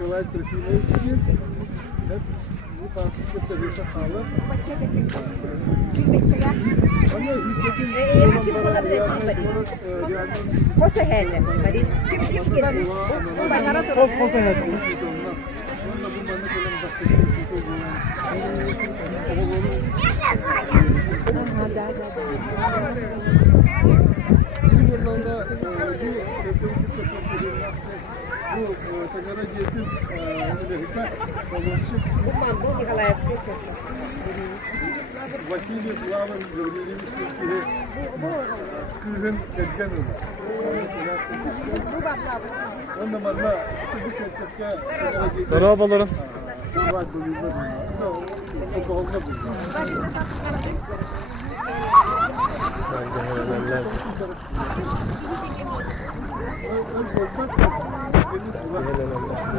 Николай Трофимович. Bu tartıştıkça bir şey kalır. Cosa hede, Paris. Cosa hede. Bu Tagara Getir Amerika Kolonçuk Василий Плаван говорили, Kızın Kedgan'ı. Onda bana bu kekke Merhabalarım. var bölümde o kolda bu.